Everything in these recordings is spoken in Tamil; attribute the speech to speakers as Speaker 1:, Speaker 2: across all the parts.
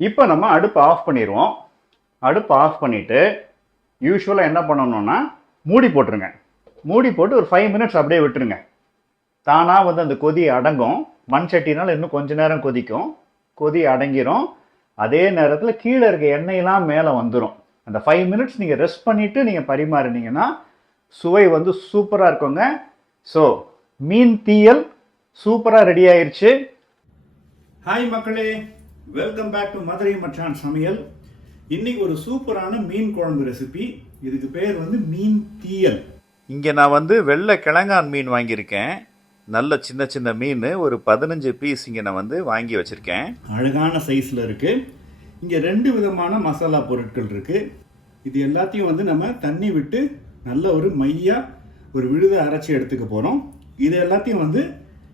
Speaker 1: இப்போ நம்ம அடுப்பு ஆஃப் பண்ணிடுவோம். அடுப்பு ஆஃப் பண்ணிவிட்டு யூஸ்வலாக என்ன பண்ணணும்னா மூடி போட்டுருங்க. மூடி போட்டு ஒரு ஃபைவ் மினிட்ஸ் அப்படியே விட்டுருங்க. தானாக வந்து அந்த கொதி அடங்கும். மண் சட்டினால் இன்னும் கொஞ்ச நேரம் கொதிக்கும். கொதி அடங்கிரும். அதே நேரத்தில் கீழே இருக்க எண்ணெயெல்லாம் மேலே வந்துடும் அந்த ஃபைவ் மினிட்ஸ் நீங்கள் ரெஸ்ட் பண்ணிவிட்டு நீங்கள் பரிமாறினீங்கன்னா சுவை வந்து சூப்பராக இருக்குங்க. ஸோ மீன் தீயல் சூப்பராக ரெடி ஆயிடுச்சு ஹாய் மக்களே. வெல்கம் பேக் டு மதுரை மச்சான் சமையல் இன்னைக்கு ஒரு சூப்பரான மீன் குழம்பு ரெசிபி இதுக்கு பேர் வந்து மீன் தீயல் இங்கே நான் வந்து வெள்ளை கிழங்கான் மீன் வாங்கியிருக்கேன் நல்ல சின்ன சின்ன மீன் ஒரு பதினஞ்சு பீஸ் இங்கே நான் வந்து வாங்கி வச்சுருக்கேன் அழகான சைஸில் இருக்குது இங்கே ரெண்டு விதமான மசாலா பொருட்கள் இருக்குது இது எல்லாத்தையும் வந்து நம்ம தண்ணி விட்டு நல்ல ஒரு மையா ஒரு விழுத அரைச்சி எடுத்துக்க போகிறோம் இது எல்லாத்தையும் வந்து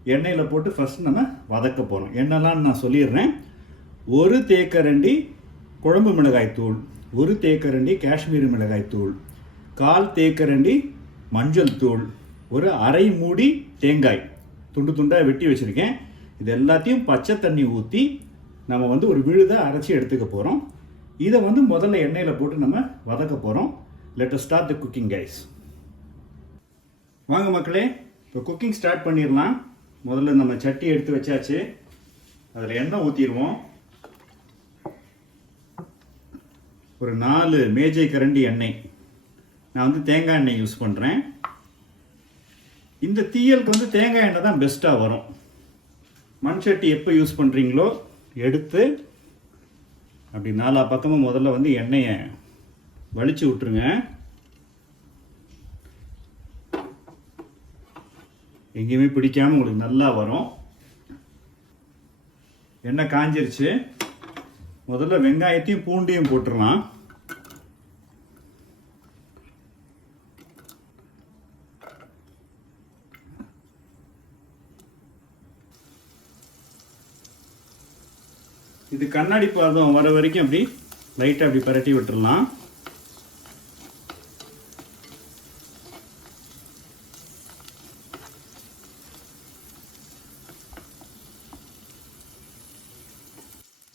Speaker 1: எண்ணெயில் போட்டு ஃபர்ஸ்ட் நம்ம வதக்க போகிறோம் என்னெல்லாம் நான் சொல்லிடுறேன் ஒரு தேக்கரண்டி குழம்பு மிளகாய் தூள் ஒரு தேக்கரண்டி காஷ்மீரி மிளகாய் தூள் கால் தேக்கரண்டி மஞ்சள் தூள் ஒரு அரை மூடி தேங்காய். துண்டு துண்டாக வெட்டி வச்சுருக்கேன். இது எல்லாத்தையும் பச்சை தண்ணி ஊற்றி நம்ம வந்து ஒரு விழுதாக அரைச்சி எடுத்துக்க போகிறோம் இதை வந்து முதல்ல எண்ணெயில் போட்டு நம்ம வதக்க போகிறோம் let start the cooking guys வாங்க மக்களே இப்போ குக்கிங் ஸ்டார்ட் பண்ணிடலாம். முதல்ல நம்ம சட்டி எடுத்து வச்சாச்சு. அதில் எண்ணெய் ஊற்றிடுவோம் ஒரு நாலு மேஜை கரண்டி எண்ணெய். நான் வந்து தேங்காய் எண்ணெய் யூஸ் பண்ணுறேன் இந்த தீயலுக்கு வந்து தேங்காய் எண்ணெய் தான் பெஸ்ட்டாக வரும். மண் சட்டி எப்போ யூஸ் பண்ணுறீங்களோ எடுத்து அப்படி நாலா பக்கமும் முதல்ல வந்து எண்ணெயை வலிச்சு விட்டுருங்க. எங்கேயுமே பிடிக்காமல் உங்களுக்கு நல்லா வரும். எண்ணெய் காஞ்சிருச்சு. முதல்ல வெங்காயத்தையும் பூண்டையும் போட்டுடலாம் இது கண்ணாடி பாதம் வர வரைக்கும் அப்படி லைட்டாக அப்படி பரட்டி விட்டுறலாம்.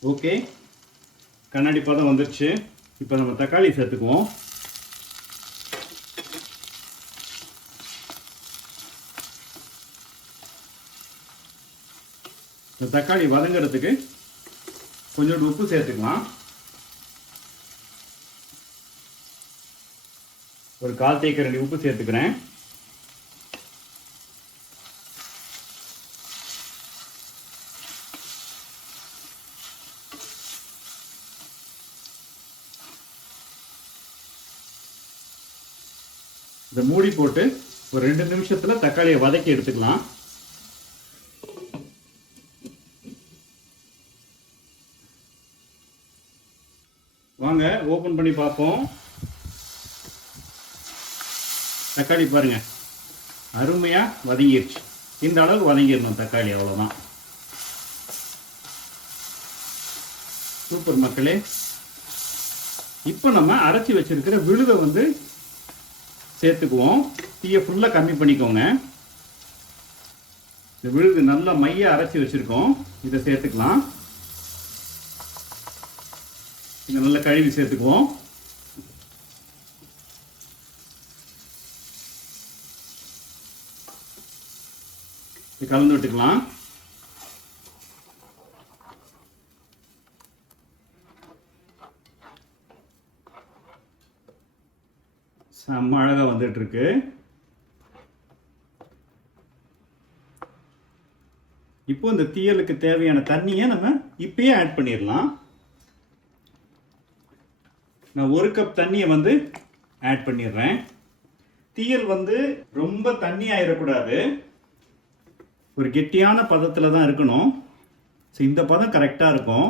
Speaker 1: ஓகே. கண்ணாடி பதம் வந்துருச்சு. இப்போ நம்ம தக்காளி சேர்த்துக்குவோம். இந்த தக்காளி வதங்கிறதுக்கு கொஞ்சோண்டு உப்பு சேர்த்துக்கலாம். ஒரு கால் தேக்கரண்டி உப்பு சேர்த்துக்கிறேன். இதை மூடி போட்டு ஒரு ரெண்டு நிமிஷத்துல தக்காளியை வதக்கி எடுத்துக்கலாம். வாங்க ஓப்பன் பண்ணி பார்ப்போம். தக்காளி பாருங்க. அருமையா வதங்கிருச்சு. இந்த அளவுக்கு வதங்கிடணும் தக்காளி அவ்வளவுதான். சூப்பர் மக்களே. இப்போ நம்ம அரைச்சி வச்சிருக்கிற விழுதை வந்து சேர்த்துக்குவோம். தீயை ஃபுல்லாக கம்மி பண்ணிக்கோங்க. இந்த விழுது நல்லா மைய அரைச்சி வச்சிருக்கோம். இதை சேர்த்துக்கலாம். இதை நல்லா கழுவி சேர்த்துக்குவோம். கலந்து விட்டுக்கலாம். அழகாக வந்துட்டுருக்கு. இப்போ இந்த தீயலுக்கு தேவையான தண்ணியை நம்ம இப்பயே ஆட் பண்ணிடலாம் நான் ஒரு கப் தண்ணியை வந்து ஆட் பண்ணிடுறேன் தீயல் வந்து ரொம்ப தண்ணி ஆயிடக்கூடாது ஒரு கெட்டியான பதத்தில் தான் இருக்கணும். ஸோ இந்த பதம் கரெக்டாக இருக்கும்.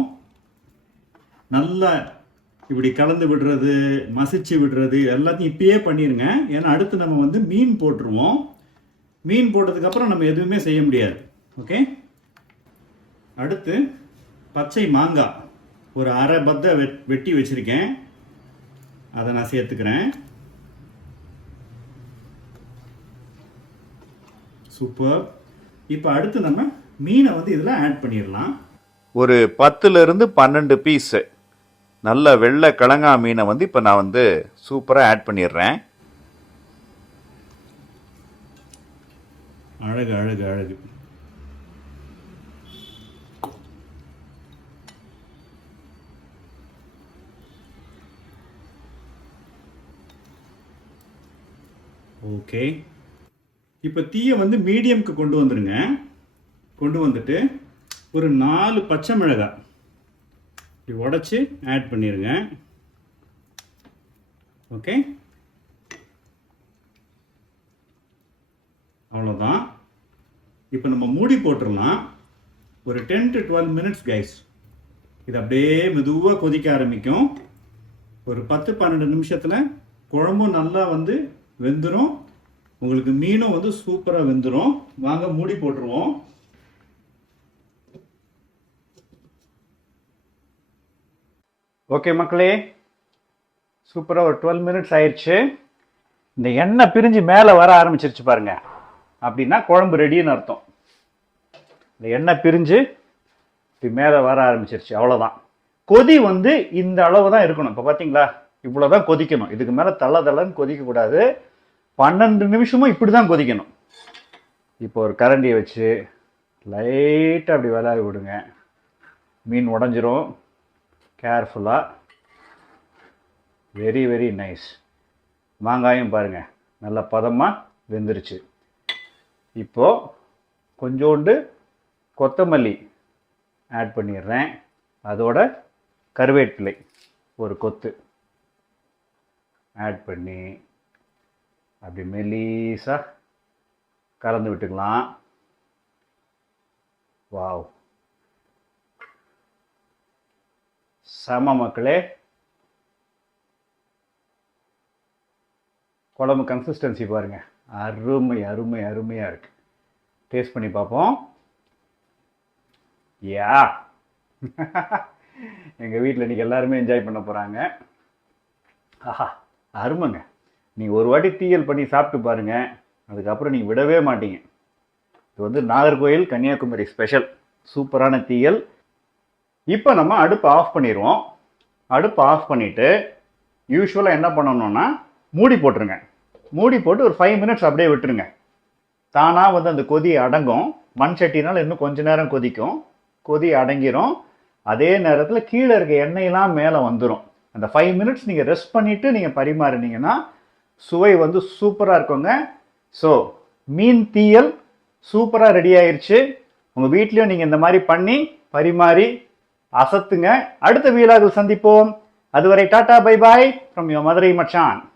Speaker 1: நல்லா இப்படி கலந்து விடுறது மசிச்சு விடுறது எல்லாத்தையும் இப்பயே பண்ணிடுங்க ஏன்னா அடுத்து நம்ம வந்து மீன் போட்டுருவோம். மீன் போட்டதுக்கப்புறம் நம்ம எதுவுமே செய்ய முடியாது. ஓகே அடுத்து பச்சை மாங்காய். ஒரு அரை பத்தை வெட் வெட்டி வச்சுருக்கேன். அதை நான் சேர்த்துக்கிறேன். சூப்பர். இப்போ அடுத்து நம்ம மீனை வந்து இதில் ஆட் பண்ணிடலாம். ஒரு பத்துலேருந்து பன்னெண்டு பீஸு நல்ல வெள்ளை கிழங்கா மீனை வந்து இப்போ நான் வந்து சூப்பராக ஆட் பண்ணிடுறேன். அழகு அழகு அழகு. ஓகே. இப்போ தீயை வந்து மீடியம்க்கு கொண்டு வந்துருங்க. கொண்டு வந்துட்டு ஒரு நாலு பச்சை மிளகாய். இப்படி உடச்சி ஆட் பண்ணிடுங்க ஓகே அவ்வளோதான் இப்போ நம்ம மூடி போட்டுடலாம் ஒரு ten to twelve minutes guys இது அப்படியே மெதுவாக கொதிக்க ஆரம்பிக்கும். ஒரு பத்து பன்னெண்டு நிமிஷத்தில் குழம்பும் நல்லா வந்து வெந்துடும் உங்களுக்கு மீனும் வந்து சூப்பராக வெந்துடும் வாங்க மூடி போட்டுருவோம். ஓகே மக்களே சூப்பராக ஒரு டுவெல் மினிட்ஸ் ஆயிடுச்சு. இந்த எண்ணெய் பிரிஞ்சு மேலே வர ஆரம்பிச்சிருச்சு பாருங்க. அப்படின்னா குழம்பு ரெடின்னு அர்த்தம். இந்த எண்ணெய் பிரிஞ்சு இப்படி மேலே வர ஆரம்பிச்சிருச்சு அவ்வளோதான் கொதி வந்து இந்த அளவு தான் இருக்கணும். இப்போ பார்த்தீங்களா இவ்வளோ தான் கொதிக்கணும். இதுக்கு மேலே தள்ள தள்ளன்னு கொதிக்கக்கூடாது பன்னெண்டு நிமிஷமும் இப்படி தான் கொதிக்கணும். இப்போ ஒரு கரண்டியை வச்சு லைட்டாக அப்படி விளையாடி விடுங்க. மீன் உடஞ்சிரும். கேர்ஃபுல்லாக வெரி வெரி நைஸ் மாங்காயும் பாருங்கள் நல்ல பதமாக வெந்துருச்சு. இப்போது கொஞ்சோண்டு கொத்தமல்லி ஆட் பண்ணிடுறேன். அதோட கருவேப்பிலை ஒரு கொத்து. ஆட் பண்ணி அப்படி மெலீஸாக கலந்து விட்டுக்கலாம். வாவ் சம மக்களே குழம்பு கன்சிஸ்டன்சி பாருங்க. அருமை அருமை அருமையாக இருக்கு. டேஸ்ட் பண்ணி பார்ப்போம். யா எங்கள் வீட்டில் இன்றைக்கி எல்லாருமே என்ஜாய் பண்ண போகிறாங்க ஆஹா அருமைங்க. நீங்கள் ஒரு வாட்டி தீயல் பண்ணி சாப்பிட்டு பாருங்கள் அதுக்கப்புறம் நீங்கள் விடவே மாட்டீங்க. இது வந்து நாகர்கோயில் கன்னியாகுமரி ஸ்பெஷல் சூப்பரான தீயல். இப்போ நம்ம அடுப்பு ஆஃப் பண்ணிடுவோம் அடுப்பு ஆஃப் பண்ணிவிட்டு யூஸ்வலாக என்ன பண்ணணும்னா மூடி போட்டுருங்க. மூடி போட்டு ஒரு ஃபைவ் மினிட்ஸ் அப்படியே விட்டுருங்க. தானாக வந்து அந்த கொதி அடங்கும். மண் சட்டினால் இன்னும் கொஞ்ச நேரம் கொதிக்கும். கொதி அடங்கிரும். அதே நேரத்தில் கீழே இருக்க எண்ணெயெல்லாம் மேலே வந்துடும் அந்த ஃபைவ் மினிட்ஸ் நீங்கள் ரெஸ்ட் பண்ணிவிட்டு நீங்கள் பரிமாறினீங்கன்னா சுவை வந்து சூப்பராக இருக்குங்க. ஸோ மீன் தீயல் சூப்பராக ரெடி ஆயிடுச்சு உங்கள் வீட்லேயும் நீங்கள் இந்த மாதிரி பண்ணி பரிமாறி அசத்துங்க. அடுத்த வீலாக சந்திப்போம். அதுவரை tata bye bye from yo Madurai மச்சான்.